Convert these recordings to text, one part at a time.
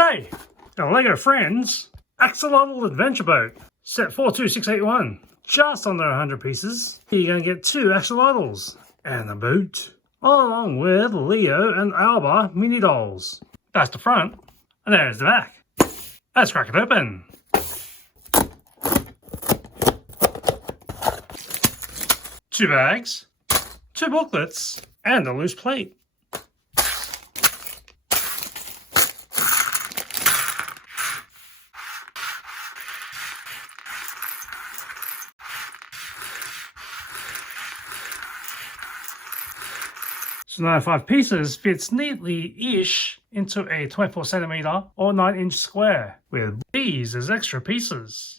G'day! The LEGO Friends Axolotl Adventure Boat, set 42681, just under 100 pieces. You're going to get 2 axolotls and a boat, along with Leo and Alba minidolls. That's the front, and there's the back. Let's crack it open. Two bags, 2 booklets, and a loose plate. So 95 pieces fits neatly-ish into a 24cm or 9-inch square, with these as extra pieces.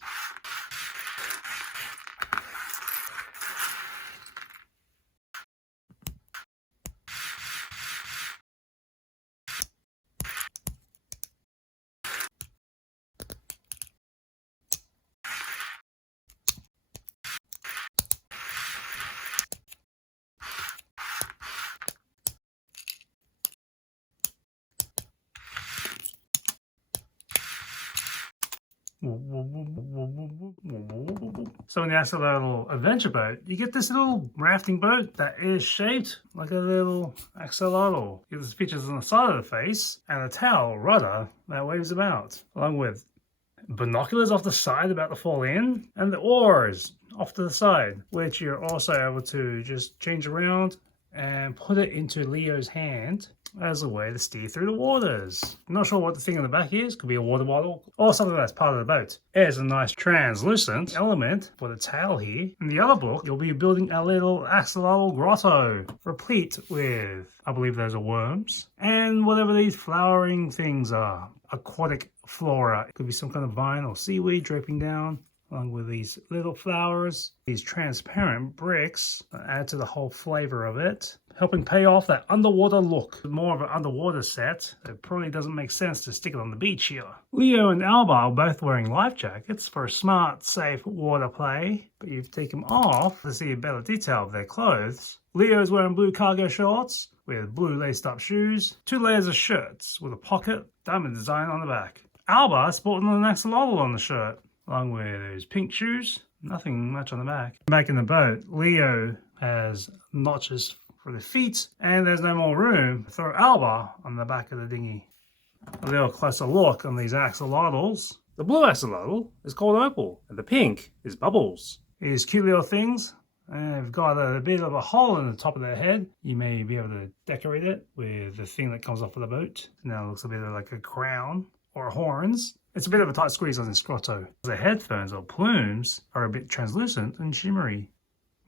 So in the Axolotl Adventure Boat, you get this little rafting boat that is shaped like a little axolotl. You get the features on the side of the face and a tail rudder that waves about, along with binoculars off the side about to fall in, and the oars off to the side, which you're also able to just change around and put it into Leo's hand as a way to steer through the waters. I'm not sure what the thing in the back is. Could be a water bottle or something that's part of the boat. There's a nice translucent element for the tail here. In the other book, you'll be building a little axolotl grotto, replete with, I believe those are worms, and whatever these flowering things are. Aquatic flora. It could be some kind of vine or seaweed draping down, along with these little flowers. These transparent bricks add to the whole flavor of it, helping pay off that underwater look. More of an underwater set. It probably doesn't make sense to stick it on the beach here. Leo and Alba are both wearing life jackets for a smart, safe water play, but you take them off to see a better detail of their clothes. Leo's wearing blue cargo shorts with blue laced up shoes, 2 layers of shirts with a pocket, diamond design on the back. Alba sporting an axolotl on the shirt, along with his pink shoes, nothing much on the back. Back in the boat, Leo has notches for the feet, and there's no more room for Alba on the back of the dinghy. A little closer look on these axolotls. The blue axolotl is called Opal, and the pink is Bubbles. These cute little things, they've got a bit of a hole in the top of their head. You may be able to decorate it with the thing that comes off of the boat. Now it looks a bit like a crown or horns. It's a bit of a tight squeeze on this grotto. The headphones or plumes are a bit translucent and shimmery,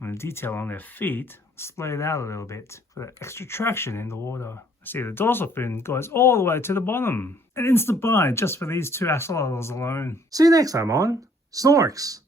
and the detail on their feet splayed out a little bit for that extra traction in the water. See, the dorsal fin goes all the way to the bottom. An instant buy just for these 2 axolotls alone. See you next time on Snorks.